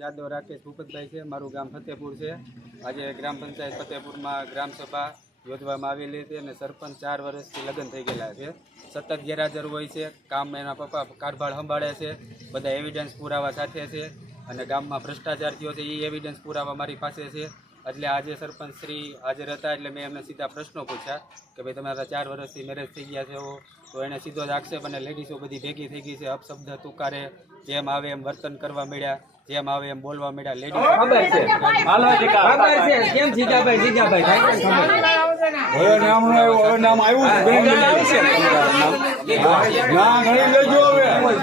જાદવ રાકેશ ભૂપતભાઈ છે। મારું ગામ ફતેપુર છે। આજે ગ્રામ પંચાયત ફતેપુરમાં ગ્રામ સભા યોજવામાં આવેલી છે અને સરપંચ 4 વર્ષથી લગ્ન થઈ ગયેલા છે। સતત ગેરહાજર હોય છે, કામ એના પપ્પા કારભાર સંભાળે છે, બધા એવિડન્સ પુરાવા સાથે છે અને ગામમાં ભ્રષ્ટાચાર થયો છે એ એવિડન્સ પુરાવા મારી પાસે છે। એટલે આજે સરપંચ શ્રી હાજર હતા એટલે મેં એમને સીધા પ્રશ્નો પૂછ્યા કે ભાઈ તમારા 4 વર્ષથી મેરેજ થઈ ગયા છે તો એને સીધો જ આક્ષેપ અને લેડીઝો બધી ભેગી થઈ ગઈ છે, અપશબ્દ તુકારે જેમ આવે એમ વર્તન કરવા મળ્યા, જેમ આવે એમ બોલવા મળ્યા। લેડીઝ કેમ જીજાભાઈ હવે નામ આવ્યું ના ઘણી લેજો હવે કોઈ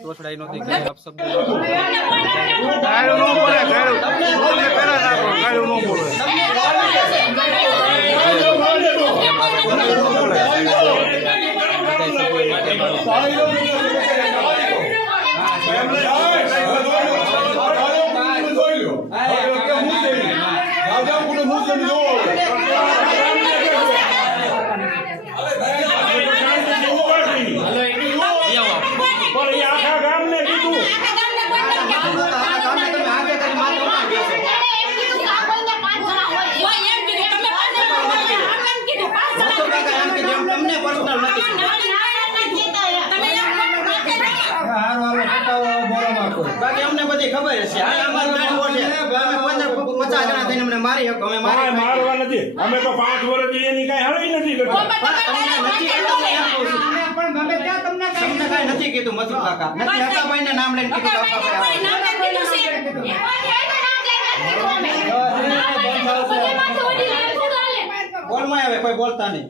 ટોસડાઈ નહોતી કે અપશબ્દ બાકી અમને બધી ખબર છે મારી અમે મારવા નથી, અમે તો 5 વર્ષથી એની કઈ હળી નથી તમને કઈ નથી કીધું મથુર કાકા નથી હતા ભાઈ ને નામ લઈને કીધું બોલમાં આવે કોઈ બોલતા નહીં।